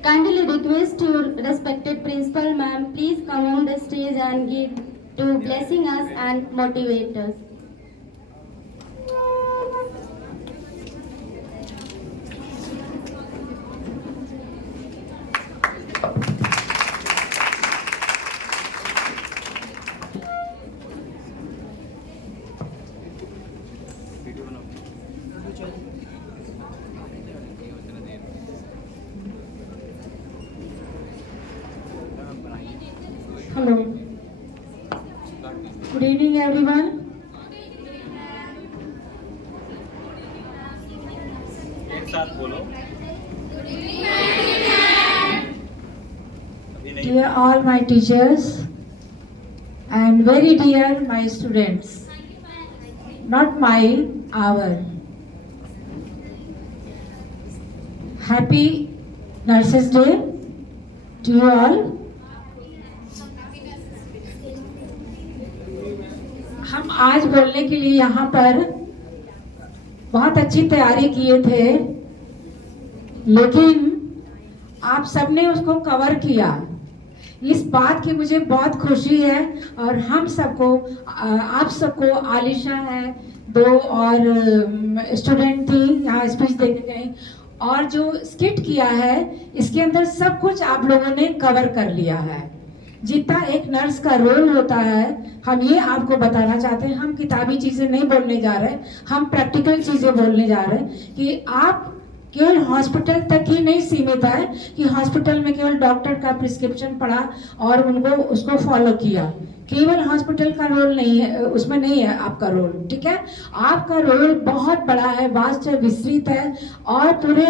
Kindly request to respected principal ma'am, please come on the stage and give to blessing us and motivate us. Hello. Good evening, everyone. एक साथ बोलो। Dear all my teachers and very dear my students, not my, our. Happy Nurses Day to you all. हम आज बोलने के लिए यहाँ पर बहुत अच्छी तैयारी किए थे, लेकिन आप सबने उसको कवर किया। इस बात की मुझे बहुत खुशी है और हम सबको, आप सबको, आलिशा है, 2 और स्टूडेंट थी यहाँ स्पीच देने गए, और जो स्किट किया है इसके अंदर सब कुछ आप लोगों ने कवर कर लिया है। जितना एक नर्स का रोल होता है हम ये आपको बताना चाहते हैं। हम किताबी चीजें नहीं बोलने जा रहे, हम प्रैक्टिकल चीजें बोलने जा रहे हैं कि आप केवल हॉस्पिटल तक ही नहीं सीमित है कि हॉस्पिटल में केवल डॉक्टर का प्रिस्क्रिप्शन पढ़ा और उनको उसको फॉलो किया। केवल हॉस्पिटल का रोल नहीं है, उसमें नहीं है आपका रोल, ठीक है। आपका रोल बहुत बड़ा है, वास्ट है, विस्तृत है, और पूरे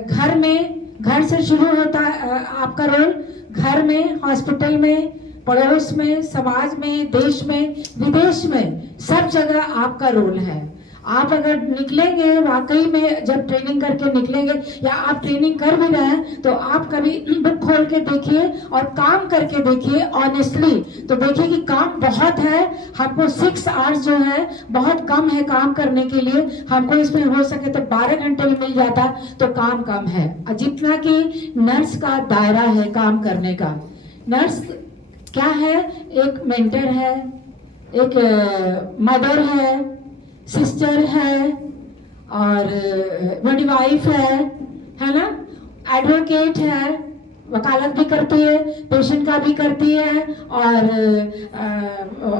घर में, घर से शुरू होता है आपका रोल, घर में, हॉस्पिटल में, पड़ोस में, समाज में, देश में, विदेश में, सब जगह आपका रोल है। आप अगर निकलेंगे वाकई में, जब ट्रेनिंग करके निकलेंगे या आप ट्रेनिंग कर भी रहे हैं, तो आप कभी बुक खोल के देखिए और काम करके देखिए ऑनेस्टली, तो देखिए कि काम बहुत है। हमको 6 आवर्स जो है बहुत कम है काम करने के लिए, हमको इसमें हो सके तो 12 घंटे भी मिल जाता तो काम कम है, जितना कि नर्स का दायरा है काम करने का। नर्स क्या है? एक मेंटर है, एक मदर है, सिस्टर है, और मिडवाइफ है ना, एडवोकेट है, वकालत भी करती है, पेशेंट का भी करती है, और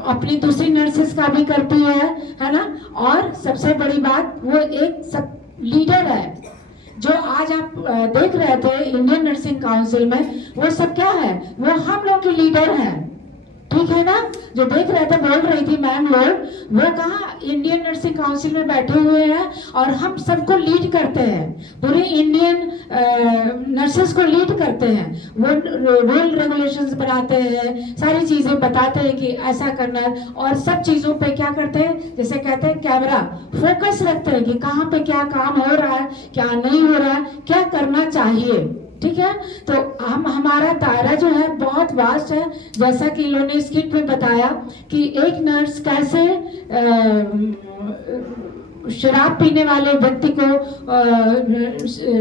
अपनी दूसरी नर्सेस का भी करती है ना। और सबसे बड़ी बात, वो एक सब लीडर है। जो आज आप देख रहे थे इंडियन नर्सिंग काउंसिल में, वो सब क्या है? वो हम लोग के लीडर हैं, ठीक है ना। जो देख रहे थे, बोल रही थी मैम लोग, वो कहा इंडियन नर्सिंग काउंसिल में बैठे हुए हैं और हम सबको लीड करते हैं, पूरे इंडियन नर्सेस को लीड करते हैं। वो रूल रेगुलेशंस बनाते हैं, सारी चीजें बताते हैं कि ऐसा करना है, और सब चीजों पे क्या करते हैं, जैसे कहते हैं कैमरा फोकस रखते हैं कि कहाँ पे क्या काम हो रहा है, क्या नहीं हो रहा है, क्या करना चाहिए, ठीक है। तो हमारा दायरा जो है बहुत वास्ट है। जैसा कि इन्होंने स्किट में बताया कि एक नर्स कैसे शराब पीने वाले व्यक्ति को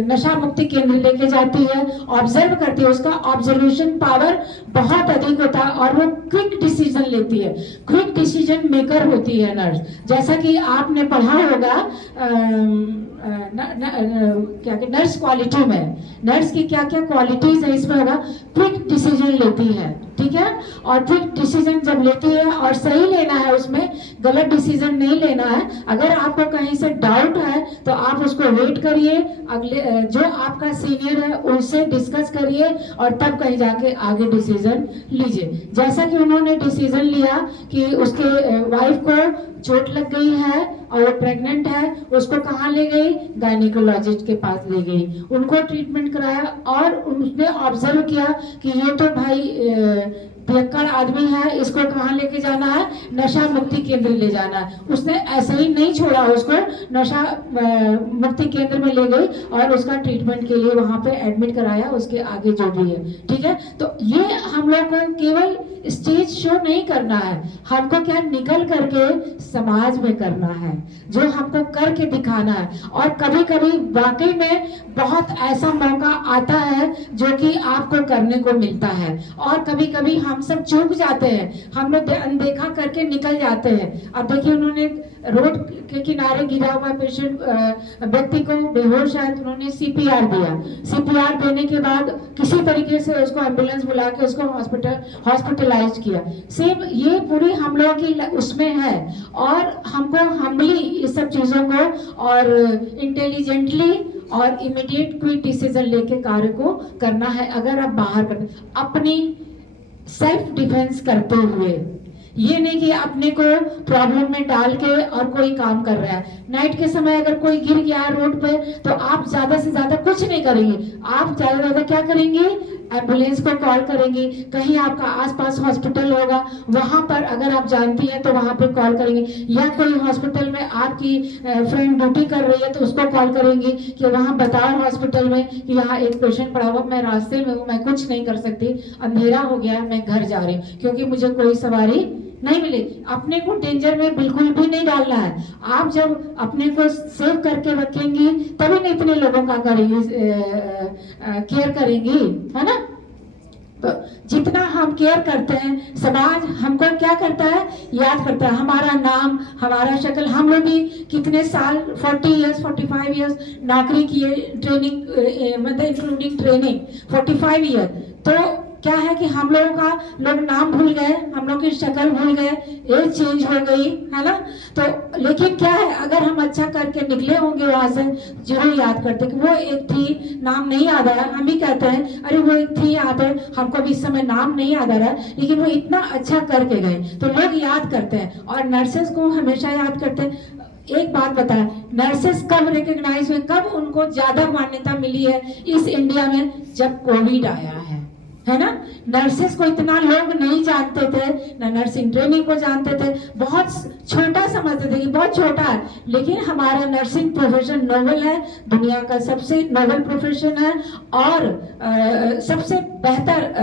नशा मुक्ति केंद्र लेके जाती है, ऑब्जर्व करती है, उसका ऑब्जर्वेशन पावर बहुत अधिक होता है और वो क्विक डिसीजन लेती है, क्विक डिसीजन मेकर होती है नर्स। जैसा कि आपने पढ़ा होगा क्या नर्स क्वालिटी में, नर्स की क्या क्या क्वालिटीज है इसमें होगा, क्विक डिसीजन लेती है, ठीक है। और क्विक डिसीजन जब लेती है, और सही लेना है, उसमें गलत डिसीजन नहीं लेना है। अगर आपको कहीं से डाउट है तो आप उसको वेट करिए, अगले जो आपका सीनियर है उनसे डिस्कस करिए, और तब कहीं जाके आगे डिसीजन लीजिए। जैसा कि उन्होंने डिसीजन लिया कि उसके वाइफ को चोट लग गई है और वो प्रेग्नेंट है, उसको कहाँ ले गई? गायनिकोलॉजिस्ट के पास ले गई, उनको ट्रीटमेंट कराया, और उसने ऑब्जर्व किया कि ये तो भाई पियक्कड़ आदमी है, इसको कहाँ लेके जाना है? नशा मुक्ति केंद्र ले जाना है। उसने ऐसे ही नहीं छोड़ा, उसको नशा मुक्ति केंद्र में ले गई और उसका ट्रीटमेंट के लिए वहां पे एडमिट कराया, उसके आगे जो भी है, ठीक है। तो ये हम लोग को केवल स्टेज शो नहीं करना है, हमको क्या निकल करके समाज में करना है, जो हमको करके दिखाना है। और कभी कभी वाकई में बहुत ऐसा मौका आता है जो कि आपको करने को मिलता है, और कभी कभी हम सब चूक जाते हैं, हम लोग अनदेखा करके निकल जाते हैं। अब देखिए, उन्होंने रोड के किनारे गिरा हुआ पेशेंट व्यक्ति को बेहोश है, उन्होंने सीपीआर दिया। सीपीआर देने के बाद किसी तरीके से उसको एम्बुलेंस बुला के उसको हॉस्पिटलाइज किया। सेम ये पूरी हम लोगों की उसमें है, और हमको हम्बली इस सब चीजों को और इंटेलिजेंटली और इमीडिएट क्विक डिसीजन लेके कार्य को करना है। अगर आप बाहर करते अपनी सेल्फ डिफेंस करते हुए, ये नहीं कि अपने को प्रॉब्लम में डाल के और कोई काम कर रहा है। नाइट के समय अगर कोई गिर गया रोड पे तो आप ज्यादा से ज्यादा कुछ नहीं करेंगे, आप ज्यादा से ज्यादा क्या करेंगे, एम्बुलेंस को कॉल करेंगे। कहीं आपका आसपास हॉस्पिटल होगा, वहां पर अगर आप जानती हैं तो वहां पे कॉल करेंगे, या कोई हॉस्पिटल में आपकी फ्रेंड ड्यूटी कर रही है तो उसको कॉल करेंगे कि वहां बताओ हॉस्पिटल में कि यहाँ एक पेशेंट पड़ा हुआ, मैं रास्ते में हूँ, मैं कुछ नहीं कर सकती, अंधेरा हो गया, मैं घर जा रही हूँ क्योंकि मुझे कोई सवारी नहीं मिली। अपने को डेंजर में बिल्कुल भी नहीं डालना है। आप जब अपने को सेव करके रखेंगी तभी नहीं इतने लोगों का करेंगी, केयर करेंगी, है ना। तो जितना हम केयर करते हैं, समाज हमको क्या करता है, याद करता है, हमारा नाम, हमारा शक्ल। हम लोग भी कितने साल 40 इयर्स 45 इयर्स नौकरी किए, ट्रेनिंग मतलब इंक्लूडिंग ट्रेनिंग 45 ईयर। तो क्या है कि हम लोगों का लोग नाम भूल गए, हम लोग की शक्ल भूल गए, एज चेंज हो गई, है ना। तो लेकिन क्या है, अगर हम अच्छा करके निकले होंगे वहां से, जरूर याद करते कि वो एक थी, नाम नहीं याद आ रहा। हम भी कहते हैं अरे वो एक थी यहाँ पे, हमको भी इस समय नाम नहीं याद आ रहा, लेकिन वो इतना अच्छा करके गए, तो लोग याद करते हैं। और नर्सेस को हमेशा याद करते हैं। एक बात बताएं, नर्सेस कब रिकॉग्नाइज हुए, कब उनको ज्यादा मान्यता मिली है इस इंडिया में, जब कोविड आया है ना। नर्सेस को इतना लोग नहीं जानते थे, ना नर्सिंग ट्रेनिंग को जानते थे, बहुत छोटा समझते थे कि बहुत छोटा है। लेकिन हमारा नर्सिंग प्रोफेशन नोबल है, दुनिया का सबसे नोबल प्रोफेशन है, और सबसे बेहतर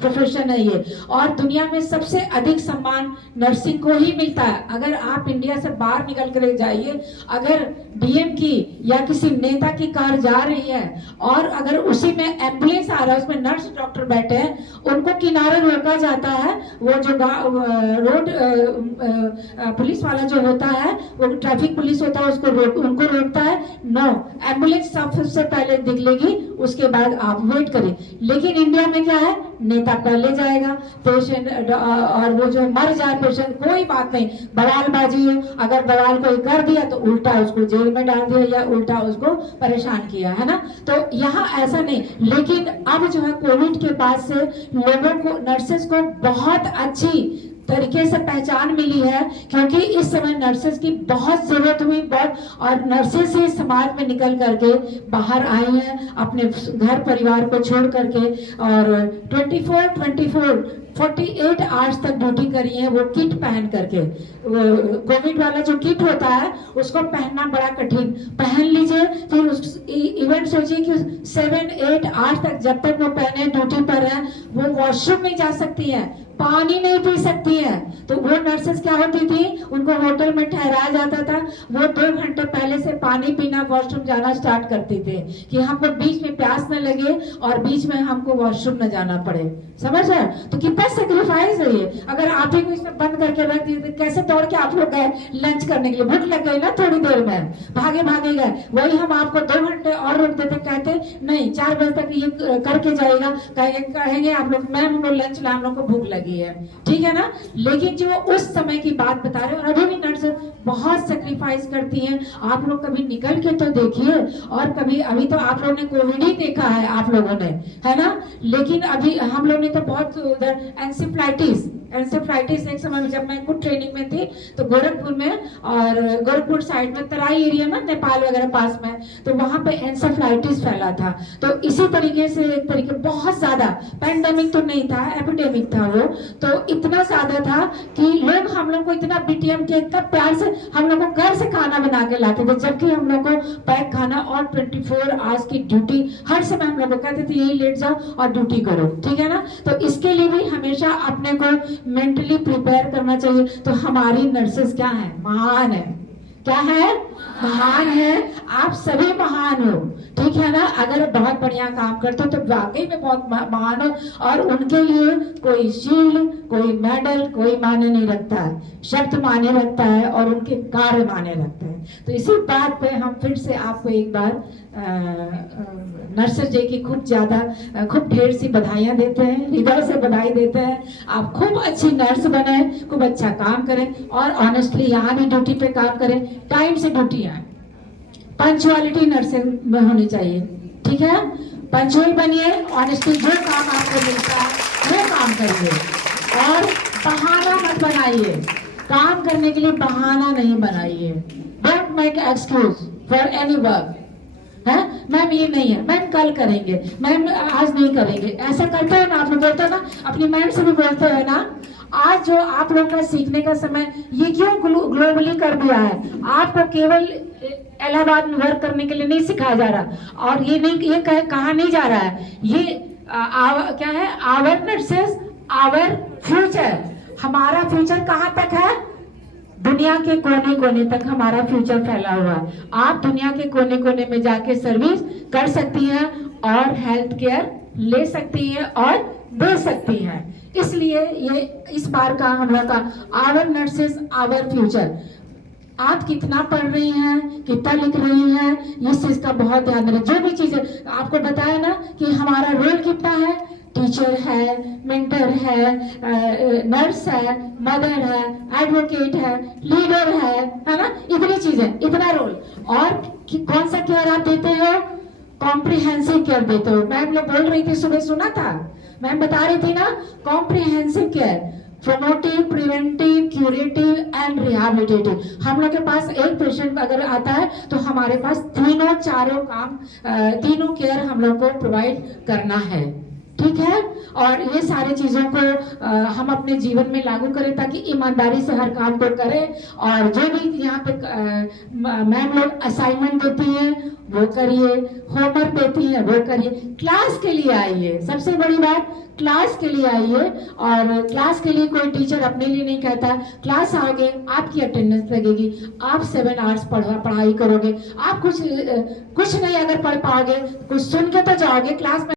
प्रोफेशन है ये, और दुनिया में सबसे अधिक सम्मान नर्सिंग को ही मिलता है। अगर आप इंडिया से बाहर निकल कर जाइए, अगर डीएम की या किसी नेता की कार जा रही है और अगर उसी में एम्बुलेंस आ रहा है, उसमें नर्स डॉक्टर बैठे हैं, उनको किनारे रोका जाता है। वो जो रोड पुलिस वाला जो होता है, वो ट्रैफिक पुलिस होता है, उसको उनको रोकता है। नो, एम्बुलेंस सबसे पहले निकलेगी, उसके बाद आप वेट करें। लेकिन इंडिया में क्या है, नेता पहले जाएगा, पेशेंट और वो जो मर जाए पेशेंट, कोई बात नहीं, बवालबाजी है। अगर बवाल कोई कर दिया तो उल्टा उसको जेल में डाल दिया या उल्टा उसको परेशान किया, है ना। तो यहाँ ऐसा नहीं। लेकिन अब जो है कोविड के बाद से लोगों को, नर्सेस को बहुत अच्छी तरीके से पहचान मिली है, क्योंकि इस समय नर्सेस की बहुत जरूरत हुई, बहुत, और नर्सेस ही समाज में निकल करके बाहर आई हैं, अपने घर परिवार को छोड़ करके, और 48 आवर्स तक ड्यूटी करी है, वो किट पहन करके। कोविड वाला जो किट होता है उसको पहनना बड़ा कठिन, पहन लीजिए, फिर इवन सोचिए कि 7-8 आवर्स तक जब तक वो पहने ड्यूटी पर है, वो वॉशरूम नहीं जा सकती है, पानी नहीं पी सकती है। तो वो नर्सेस क्या होती थी, उनको होटल में ठहराया जाता था, वो 2 घंटे पहले से पानी पीना, वॉशरूम जाना स्टार्ट करते थे कि हमको बीच में प्यास न लगे और बीच में हमको वॉशरूम न जाना पड़े। समझ रहे? तो कितना सेक्रीफाइस है ये। अगर आप ही को इसमें बंद करके रख दिए तो कैसे दौड़ के आप लोग गए लंच करने के लिए, भूख लग गई ना थोड़ी देर में, भागे गए। वही हम आपको 2 घंटे और रोक देते, कहते नहीं 4 बजे तक ये करके जाएगा, कहेंगे आप लोग मैम हम लोग लंच ला, हम लोग को भूख लगी है, ठीक है ना। लेकिन जो उस समय की बात बता रहे हैं, और अभी भी नर्स बहुत सेक्रीफाइस करती हैं। आप लोग कभी निकल के तो देखिए, और कभी, अभी तो आप लोगों ने कोविड ही देखा है आप लोगों ने, है ना। लेकिन अभी हम लोग ने तो बहुत उधर एंसेफ्लाइटिस एक समय में, जब मैं खुद ट्रेनिंग में थी तो गोरखपुर में, और गोरखपुर साइड में तराई एरिया ना, नेपाल वगैरह पास में, तो वहां पे एंसेफ्लाइटिस फैला था। तो इसी तरीके से एक तरीके बहुत ज्यादा, पैंडेमिक तो नहीं था, एपिडेमिक था वो, तो इतना ज्यादा था कि लोग हम लोग को इतना बीटीएम के इतना प्यार से हम लोग को घर से खाना बना के लाते थे, जबकि हम लोग को पैक खाना और 24 आवर्स की ड्यूटी, हर समय हम लोग को कहते थे यही लेट जाओ और ड्यूटी करो, ठीक है ना। तो इसके लिए भी हमेशा अपने को मेंटली प्रिपेयर करना चाहिए। तो हमारी नर्सेस क्या है? महान है। क्या है? महान है। आप सभी महान हो, ठीक है ना? अगर बहुत बढ़िया काम करते हो तो वाकई में बहुत महान हो, और उनके लिए कोई शील्ड, कोई मेडल, कोई मायने नहीं रखता है। शब्द मायने रखता है और उनके कार्य मायने रखते हैं। तो इसी बात पे हम फिर से आपको एक बार नर्सेस डे की खूब ढेर सी बधाइयाँ देते हैं, हृदय से बधाई देते हैं। आप खूब अच्छी नर्स बने, खूब अच्छा काम करें, और ऑनेस्टली यहाँ भी ड्यूटी पे काम करें, टाइम से ड्यूटी आए। पंचुअलिटी नर्सिंग में होनी चाहिए, ठीक है? पंचुअल बनिए, ऑनेस्टली जो काम आपको मिलता है वो काम करिए, और बहाना मत बनाइए। काम करने के लिए बहाना नहीं बनाइए। Don't make excuse for any work. है मैम ये नहीं है, मैम कल करेंगे, मैम आज नहीं करेंगे। ऐसा करते हो ना आप लोग? बोलते हो ना, अपनी मैम से भी बोलते हो ना। आज जो आप लोग का सीखने का समय ये क्यों ग्लोबली कर दिया है? आपको केवल इलाहाबाद में वर्क करने के लिए नहीं सिखाया जा रहा, और ये नहीं, ये कहा नहीं जा रहा है, ये क्या है? Our nurses our future. हमारा फ्यूचर कहाँ तक है? दुनिया के कोने कोने तक हमारा फ्यूचर फैला हुआ है। आप दुनिया के कोने कोने में जाके सर्विस कर सकती हैं, और हेल्थ केयर ले सकती हैं और दे सकती हैं। इसलिए ये इस बार का हम लोग का आवर नर्सेस आवर फ्यूचर। आप कितना पढ़ रही हैं, कितना लिख रही हैं, इस चीज का बहुत ध्यान रखें। जो भी चीजें आपको बताया ना कि हमारा रोल कितना है, टीचर है, मेंटर है, नर्स है, मदर है, एडवोकेट है, लीडर है ना? इतनी चीजें, इतना रोल। और कौन सा केयर आप देते हो? कॉम्प्रिहेंसिव केयर देते हो। मैम लोग बोल रही थी, सुबह सुना था, मैम बता रही थी ना, comprehensive care, promotive, preventive, curative and rehabilitative. हम लोग के पास एक पेशेंट अगर आता है तो हमारे पास तीनों केयर हम लोग को प्रोवाइड करना है, ठीक है? और ये सारे चीजों को हम अपने जीवन में लागू करें, ताकि ईमानदारी से हर काम को करें। और जो भी यहाँ पे मैम लोग असाइनमेंट देती हैं वो करिए, होमवर्क देती हैं वो करिए। क्लास के लिए आइए, सबसे बड़ी बात क्लास के लिए आइए। और क्लास के लिए कोई टीचर अपने लिए नहीं कहता। क्लास आओगे, आपकी अटेंडेंस लगेगी, आप 7 आवर्स पढ़ाई करोगे। आप कुछ नहीं अगर पढ़ पाओगे, कुछ सुन के तो जाओगे क्लास में।